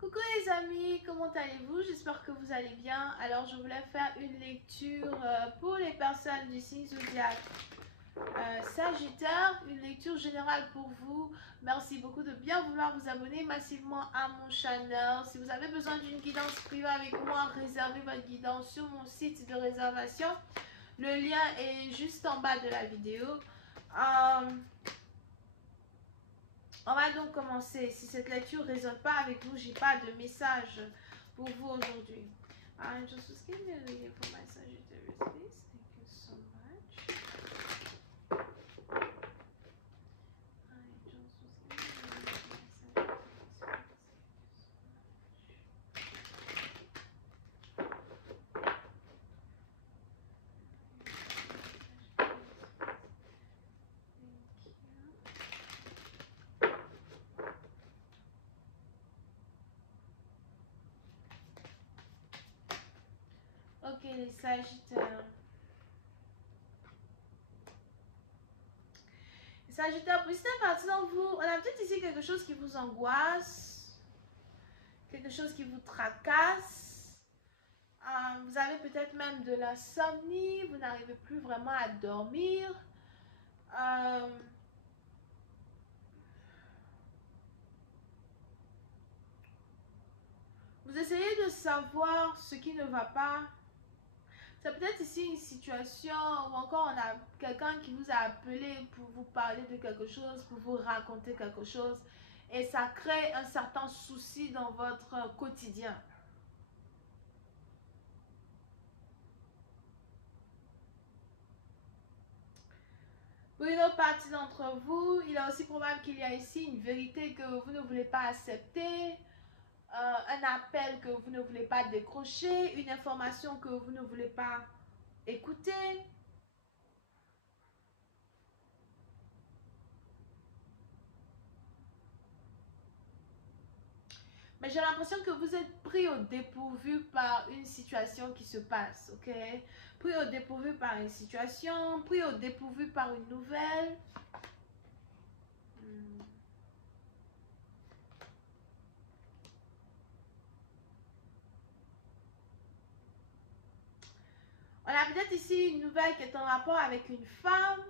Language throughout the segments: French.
Coucou les amis, comment allez-vous? J'espère que vous allez bien. Alors je voulais faire une lecture pour les personnes du signe zodiaque Sagittaire, une lecture générale pour vous. Merci beaucoup de bien vouloir vous abonner massivement à mon channel. Si vous avez besoin d'une guidance privée avec moi, réservez votre guidance sur mon site de réservation. Le lien est juste en bas de la vidéo. On va donc commencer. Si cette lecture ne résonne pas avec vous, j'ai pas de message pour vous aujourd'hui. I'm just giving you a reading for my Sagittarius, please. Thank you so much. Ok, les Sagittaires. Les Sagittaires, pour certaines parties d'entre vous, on a peut-être ici quelque chose qui vous angoisse, quelque chose qui vous tracasse. Vous avez peut-être même de l'insomnie, vous n'arrivez plus vraiment à dormir. Vous essayez de savoir ce qui ne va pas. C'est peut-être ici une situation où encore on a quelqu'un qui vous a appelé pour vous parler de quelque chose, pour vous raconter quelque chose. Et ça crée un certain souci dans votre quotidien. Pour une autre partie d'entre vous, il est aussi probable qu'il y a ici une vérité que vous ne voulez pas accepter. Un appel que vous ne voulez pas décrocher, une information que vous ne voulez pas écouter. Mais j'ai l'impression que vous êtes pris au dépourvu par une situation qui se passe, ok? Pris au dépourvu par une situation, pris au dépourvu par une nouvelle. On a peut-être ici une nouvelle qui est en rapport avec une femme.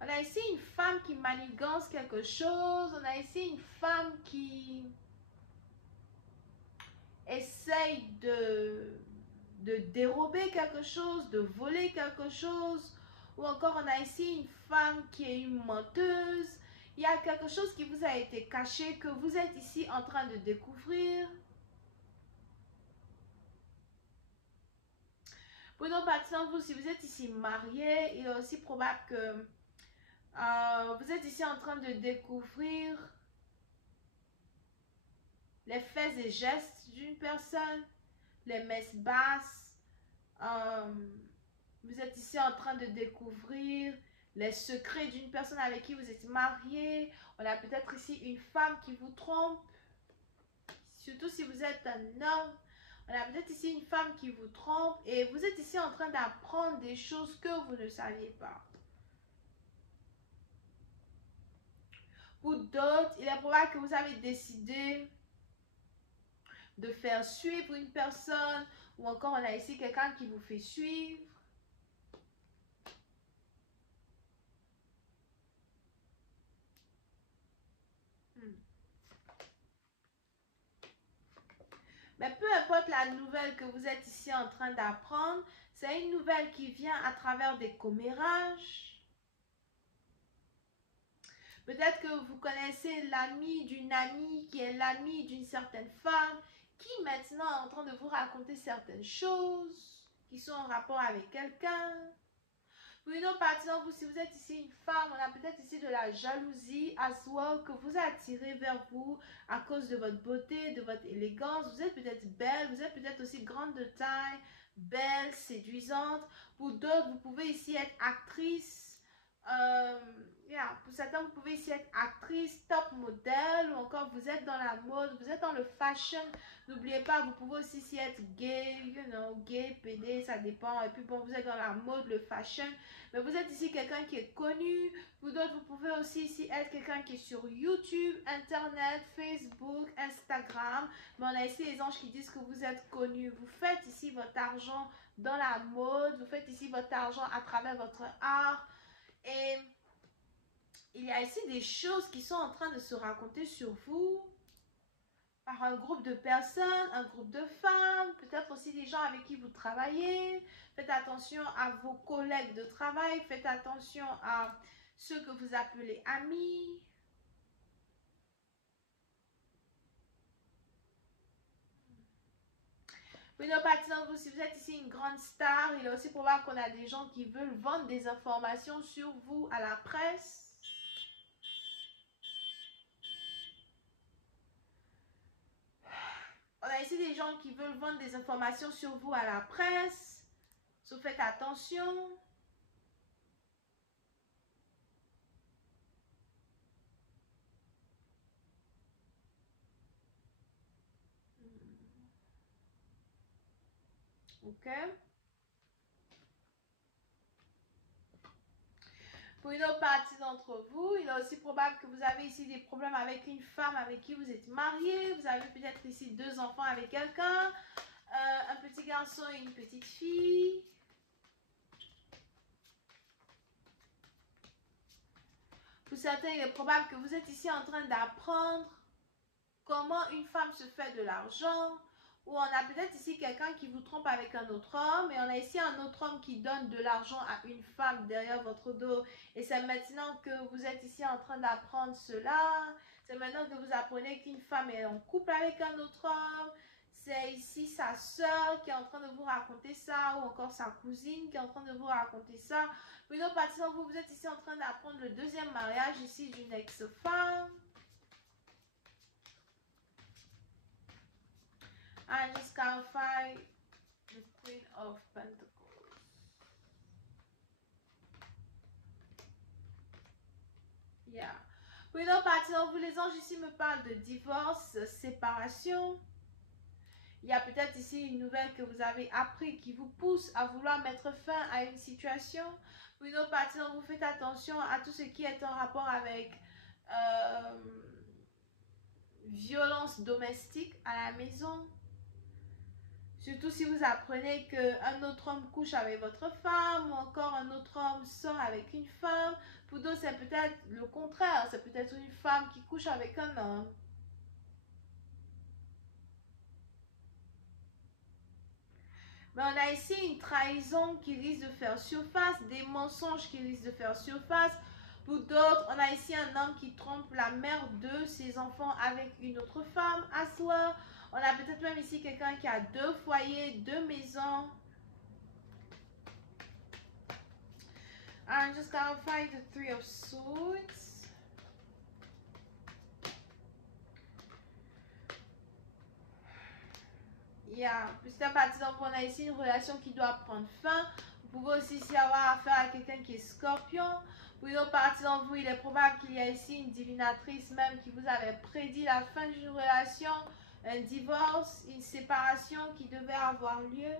On a ici une femme qui manigance quelque chose. On a ici une femme qui essaye de dérober quelque chose, de voler quelque chose. Ou encore, on a ici une femme qui est une menteuse. Il y a quelque chose qui vous a été caché, que vous êtes ici en train de découvrir. Pour nos partisans, vous, si vous êtes ici marié, il est aussi probable que vous êtes ici en train de découvrir les faits et gestes d'une personne, les messes basses. Vous êtes ici en train de découvrir les secrets d'une personne avec qui vous êtes marié. On a peut-être ici une femme qui vous trompe. Surtout si vous êtes un homme. On a peut-être ici une femme qui vous trompe. Et vous êtes ici en train d'apprendre des choses que vous ne saviez pas. Pour d'autres, il est probable que vous avez décidé de faire suivre une personne. Ou encore, on a ici quelqu'un qui vous fait suivre. Mais peu importe la nouvelle que vous êtes ici en train d'apprendre, c'est une nouvelle qui vient à travers des commérages. Peut-être que vous connaissez l'ami d'une amie qui est l'ami d'une certaine femme qui maintenant est en train de vous raconter certaines choses qui sont en rapport avec quelqu'un. Pour une autre partie d'entre vous, si vous êtes ici une femme, on a peut-être ici de la jalousie as well que vous a attiré vers vous à cause de votre beauté, de votre élégance. Vous êtes peut-être belle, vous êtes peut-être aussi grande de taille, belle, séduisante. Pour d'autres, vous pouvez ici être actrice. Pour certains, vous pouvez ici être actrice, top modèle, ou encore vous êtes dans la mode, vous êtes dans le fashion. N'oubliez pas, vous pouvez aussi ici être gay, gay, PD, ça dépend. Et puis bon, vous êtes dans la mode, le fashion. Mais vous êtes ici quelqu'un qui est connu. Vous d'autres, vous pouvez aussi ici être quelqu'un qui est sur YouTube, Internet, Facebook, Instagram. Mais on a ici les anges qui disent que vous êtes connu. Vous faites ici votre argent dans la mode. Vous faites ici votre argent à travers votre art. Et il y a ici des choses qui sont en train de se raconter sur vous par un groupe de personnes, un groupe de femmes, peut-être aussi des gens avec qui vous travaillez. Faites attention à vos collègues de travail, faites attention à ceux que vous appelez amis. Oui, non, pas exemple, si vous êtes ici une grande star, il est aussi probable qu'on a des gens qui veulent vendre des informations sur vous à la presse. On a ici des gens qui veulent vendre des informations sur vous à la presse. So, faites attention. Ok. Pour une autre partie d'entre vous, il est aussi probable que vous avez ici des problèmes avec une femme avec qui vous êtes marié. Vous avez peut-être ici 2 enfants avec quelqu'un. Un petit garçon et une petite fille. Pour certains, il est probable que vous êtes ici en train d'apprendre comment une femme se fait de l'argent. Ou on a peut-être ici quelqu'un qui vous trompe avec un autre homme. Et on a ici un autre homme qui donne de l'argent à une femme derrière votre dos. Et c'est maintenant que vous êtes ici en train d'apprendre cela. C'est maintenant que vous apprenez qu'une femme est en couple avec un autre homme. C'est ici sa soeur qui est en train de vous raconter ça, ou encore sa cousine qui est en train de vous raconter ça. Puis donc, par exemple, vous êtes ici en train d'apprendre le 2e mariage ici d'une ex-femme. And just clarify the Queen of Pentacles. Yeah. Puis donc, par exemple, vous les anges ici me parlent de divorce, séparation. Il y a peut-être ici une nouvelle que vous avez appris qui vous pousse à vouloir mettre fin à une situation. Puis donc, par exemple, vous faites attention à tout ce qui est en rapport avec violence domestique à la maison. Surtout si vous apprenez qu'un autre homme couche avec votre femme, ou encore un autre homme sort avec une femme. Pour d'autres, c'est peut-être le contraire. C'est peut-être une femme qui couche avec un homme. Mais on a ici une trahison qui risque de faire surface, des mensonges qui risquent de faire surface. Pour d'autres, on a ici un homme qui trompe la mère de ses enfants avec une autre femme à soi. On a peut-être même ici quelqu'un qui a 2 foyers, 2 maisons. I'm just gonna find the 3 of Swords. Yeah. Petit à petit, donc on a ici une relation qui doit prendre fin. Vous pouvez aussi ici avoir affaire à quelqu'un qui est scorpion. Pour une autre partie d'entre vous, il est probable qu'il y ait ici une divinatrice même qui vous avait prédit la fin d'une relation, un divorce, une séparation qui devait avoir lieu.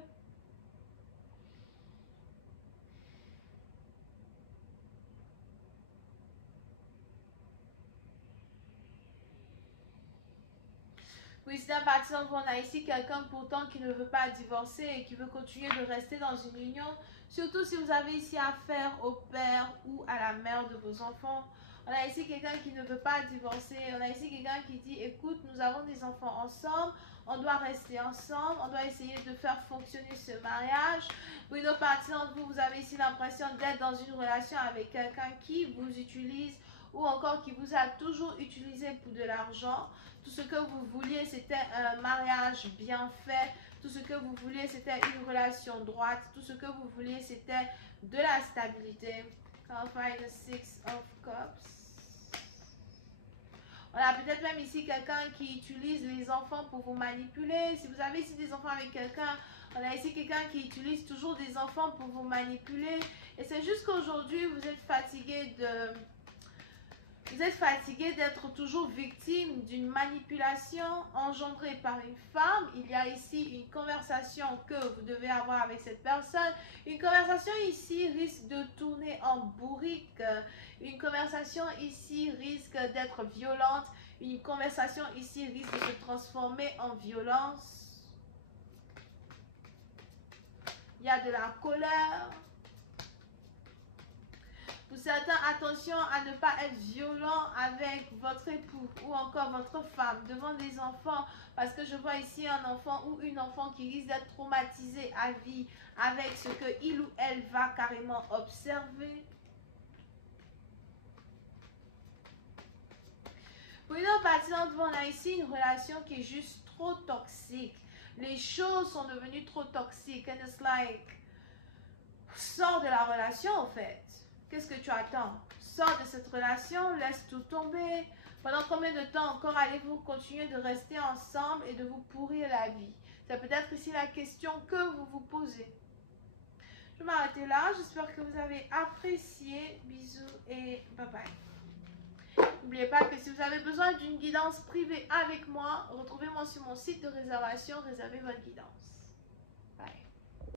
Oui, c'est à partir d'entre vous, on a ici quelqu'un pourtant qui ne veut pas divorcer et qui veut continuer de rester dans une union. Surtout si vous avez ici affaire au père ou à la mère de vos enfants. On a ici quelqu'un qui ne veut pas divorcer. On a ici quelqu'un qui dit, écoute, nous avons des enfants ensemble. On doit rester ensemble. On doit essayer de faire fonctionner ce mariage. Pour une autre partie d'entre vous, vous avez ici l'impression d'être dans une relation avec quelqu'un qui vous utilise ou encore qui vous a toujours utilisé pour de l'argent. Tout ce que vous vouliez, c'était un mariage bien fait. Tout ce que vous vouliez, c'était une relation droite. Tout ce que vous vouliez, c'était de la stabilité. Clarify the 6 of Cups. On a peut-être même ici quelqu'un qui utilise les enfants pour vous manipuler. Si vous avez ici des enfants avec quelqu'un, On a ici quelqu'un qui utilise toujours des enfants pour vous manipuler. Et c'est juste qu'aujourd'hui, vous êtes fatigué d'être toujours victime d'une manipulation engendrée par une femme. Il y a ici une conversation que vous devez avoir avec cette personne. Une conversation ici risque de tourner en bourrique. Une conversation ici risque d'être violente. Une conversation ici risque de se transformer en violence. Il y a de la colère. Pour certains, attention à ne pas être violent avec votre époux ou encore votre femme devant des enfants, parce que je vois ici un enfant ou une enfant qui risque d'être traumatisé à vie avec ce que il ou elle va carrément observer. Pour une autre partie d'entre vous, on a ici une relation qui est juste trop toxique. Les choses sont devenues trop toxiques. And it's like, sors de la relation en fait. Qu'est-ce que tu attends? Sors de cette relation, laisse tout tomber. Pendant combien de temps encore allez-vous continuer de rester ensemble et de vous pourrir la vie? C'est peut-être ici la question que vous vous posez. Je vais m'arrêter là. J'espère que vous avez apprécié. Bisous et bye bye. N'oubliez pas que si vous avez besoin d'une guidance privée avec moi, retrouvez-moi sur mon site de réservation. Réservez votre guidance. Bye.